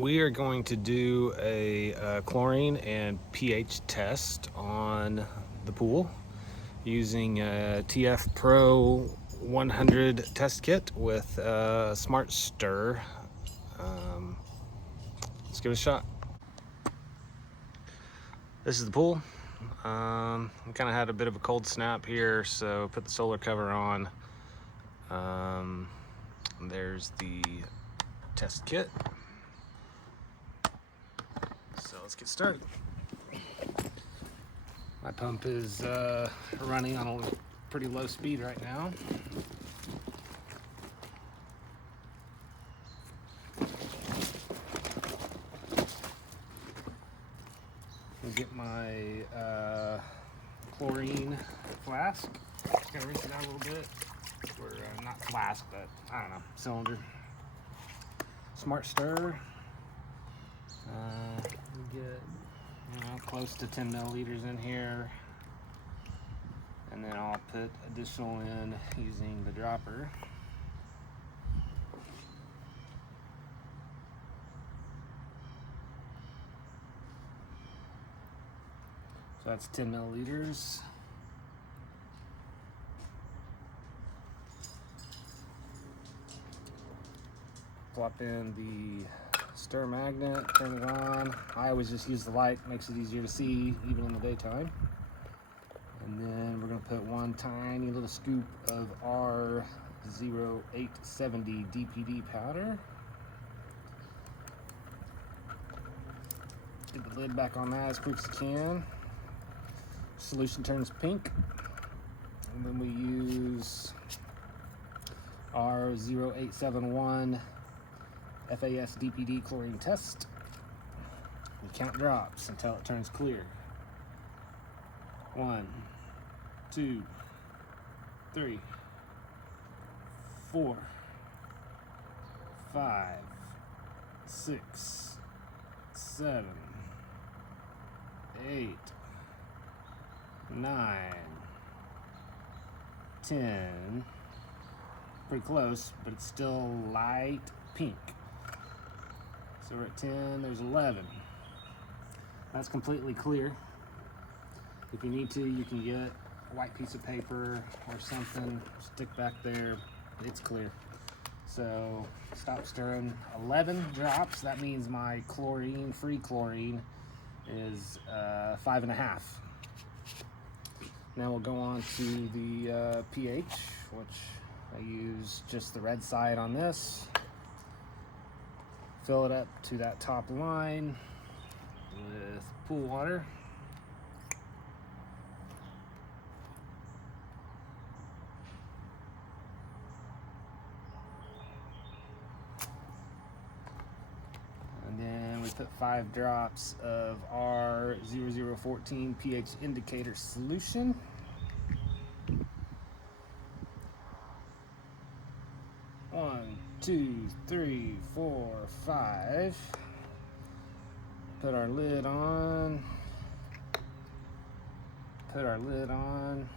We are going to do a chlorine and pH test on the pool using a TF Pro 100 test kit with a Smart Stir. Let's give it a shot. This is the pool. We kind of had a bit of a cold snap here, so put the solar cover on. There's the test kit. So let's get started. My pump is running on a pretty low speed right now. I'll get my chlorine flask. Just gotta rinse it out a little bit. Or not flask, but I don't know, cylinder. Smart Stir. We get close to 10 milliliters in here, and then I'll put additional in using the dropper. So that's 10 milliliters. Plop in the stir magnet, turn it on. I always just use the light, makes it easier to see even in the daytime. And then we're gonna put one tiny little scoop of our 0870 DPD powder. Get the lid back on that as quick as you can. Solution turns pink. And then we use our 0871 FAS DPD chlorine test. We count drops until it turns clear. 1, 2, 3, 4, 5, 6, 7, 8, 9, 10. Pretty close, but it's still light pink. So we're at 10, there's 11. That's completely clear. If you need to, you can get a white piece of paper or something, stick back there, it's clear. So stop stirring. 11 drops, that means my chlorine, free chlorine, is 5.5. Now we'll go on to the pH, which I use just the red side on this. Fill it up to that top line with pool water. And then we put 5 drops of our 0014 pH indicator solution. One, 2, 3, 4, 5. Put our lid on. Put our lid on.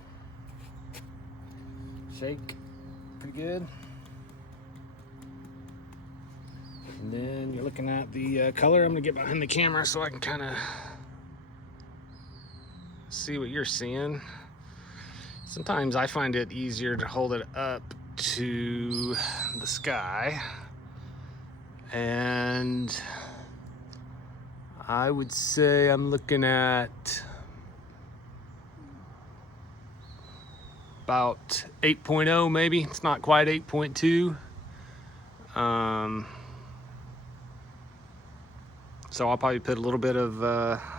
Shake pretty good. And then you're looking at the color. I'm gonna get behind the camera so I can kind of see what you're seeing. Sometimes I find it easier to hold it up to the sky, and I would say I'm looking at about 8.0 maybe. It's not quite 8.2. So I'll probably put a little bit of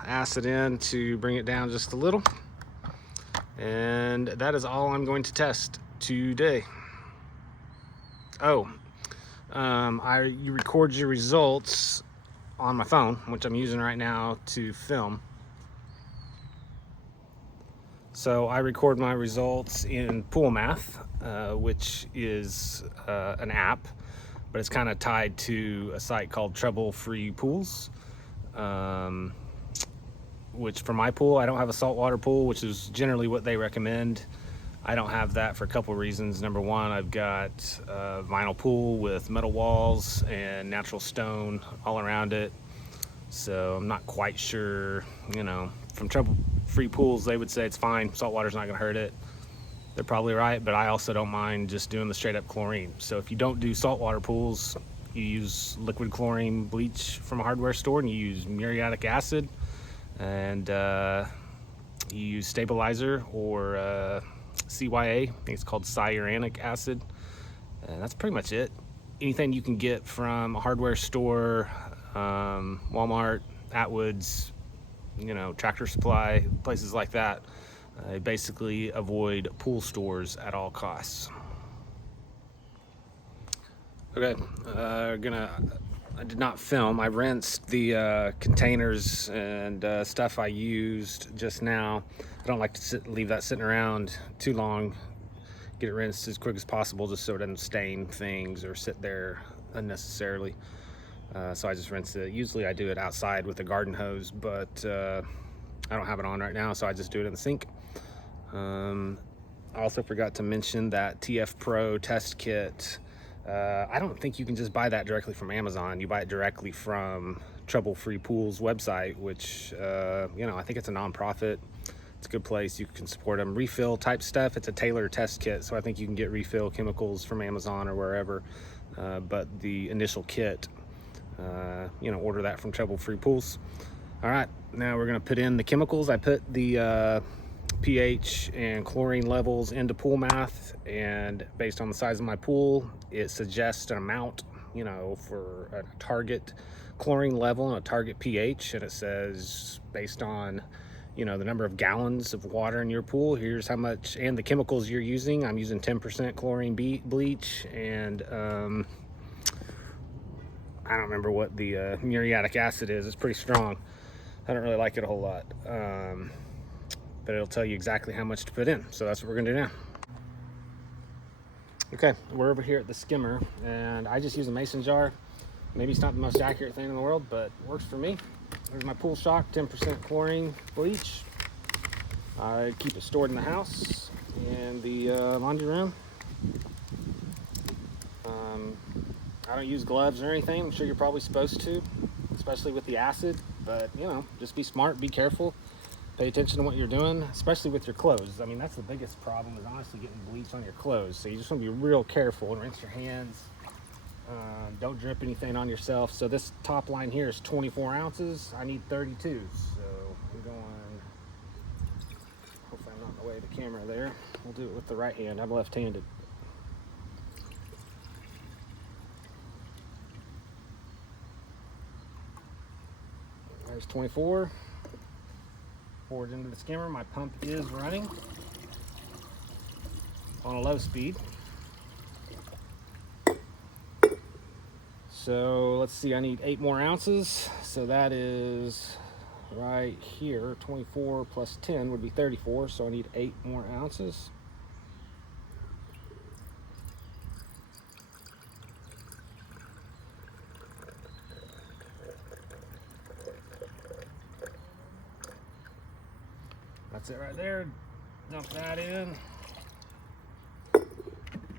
acid in to bring it down just a little, and that is all I'm going to test today. You record your results on my phone, which I'm using right now to film. So I record my results in Pool Math, which is an app, but it's kind of tied to a site called Trouble Free Pools, which for my pool, I don't have a saltwater pool, which is generally what they recommend. I don't have that for a couple reasons. Number one, I've got a vinyl pool with metal walls and natural stone all around it. So I'm not quite sure, from trouble-free pools, they would say it's fine. Saltwater's not gonna hurt it. They're probably right, but I also don't mind just doing the straight up chlorine. So if you don't do saltwater pools, you use liquid chlorine bleach from a hardware store, and you use muriatic acid, and you use stabilizer or CYA, I think it's called cyanic acid, and that's pretty much it. Anything you can get from a hardware store, Walmart, Atwoods, Tractor Supply, places like that. Basically avoid pool stores at all costs. Okay, I did not film. I rinsed the containers and stuff I used just now. I don't like to leave that sitting around too long. Get it rinsed as quick as possible just so it doesn't stain things or sit there unnecessarily. So I just rinse it. Usually I do it outside with a garden hose, but I don't have it on right now, so I just do it in the sink. I also forgot to mention that TF Pro test kit. I don't think you can just buy that directly from Amazon. You buy it directly from Trouble Free Pools website, which, I think it's a nonprofit. It's a good place. You can support them. Refill type stuff. It's a tailored test kit, so I think you can get refill chemicals from Amazon or wherever. But the initial kit, order that from Trouble Free Pools. All right, now we're gonna put in the chemicals. I put the pH and chlorine levels into Pool Math, and based on the size of my pool, it suggests an amount, for a target chlorine level and a target pH, and it says based on, the number of gallons of water in your pool, here's how much, and the chemicals you're using. I'm using 10% chlorine bleach, and I don't remember what the muriatic acid is. It's pretty strong. I don't really like it a whole lot. But it'll tell you exactly how much to put in. So that's what we're gonna do now. Okay, we're over here at the skimmer, and I just use a mason jar. Maybe it's not the most accurate thing in the world, but it works for me. There's my pool shock, 10% chlorine bleach. I keep it stored in the house and the laundry room. I don't use gloves or anything. I'm sure you're probably supposed to, especially with the acid, but just be smart, be careful. Pay attention to what you're doing, especially with your clothes. I mean, that's the biggest problem, is honestly getting bleach on your clothes. So you just want to be real careful and rinse your hands. Don't drip anything on yourself. So this top line here is 24 ounces. I need 32. So I'm going, hopefully I'm not in the way of the camera there. We'll do it with the right hand. I'm left-handed. There's 24. Pour it into the skimmer. My pump is running on a low speed. So let's see, I need 8 more ounces. So that is right here. 24 plus 10 would be 34. So I need 8 more ounces. That's it right there. Dump that in.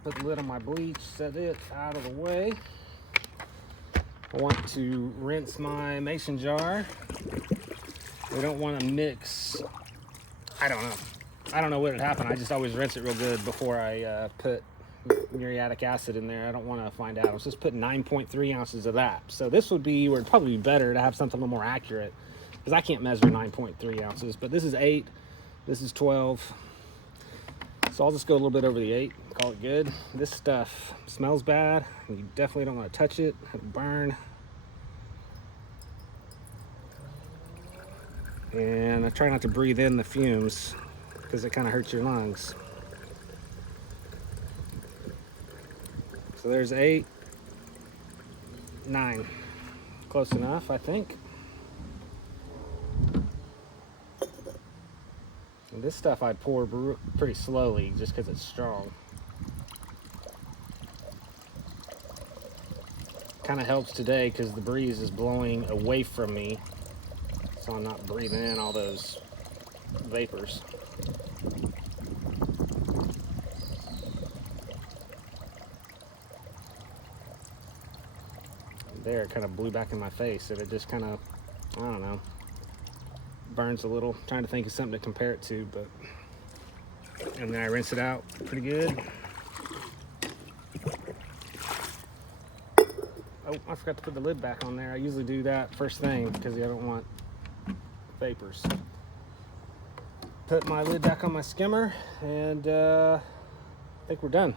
Put the lid on my bleach, set it out of the way. I want to rinse my mason jar. We don't want to mix, I don't know what would happen. I just always rinse it real good before I put muriatic acid in there. I don't want to find out. Let's just put 9.3 ounces of that. So this would be, where it'd probably be better to have something a little more accurate, because I can't measure 9.3 ounces, but this is 8. This is 12. So I'll just go a little bit over the 8, call it good. This stuff smells bad. You definitely don't want to touch it. It'll burn. And I try not to breathe in the fumes because it kind of hurts your lungs. So there's 8, 9. Close enough, I think. And this stuff I pour pretty slowly just because it's strong. Kind of helps today because the breeze is blowing away from me, so I'm not breathing in all those vapors. there, it kind of blew back in my face, and it just kind of, I don't know, burns a little. Trying to think of something to compare it to, but, and then I rinse it out pretty good. Oh, I forgot to put the lid back on there. I usually do that first thing because I don't want vapors. Put my lid back on my skimmer, and I think we're done.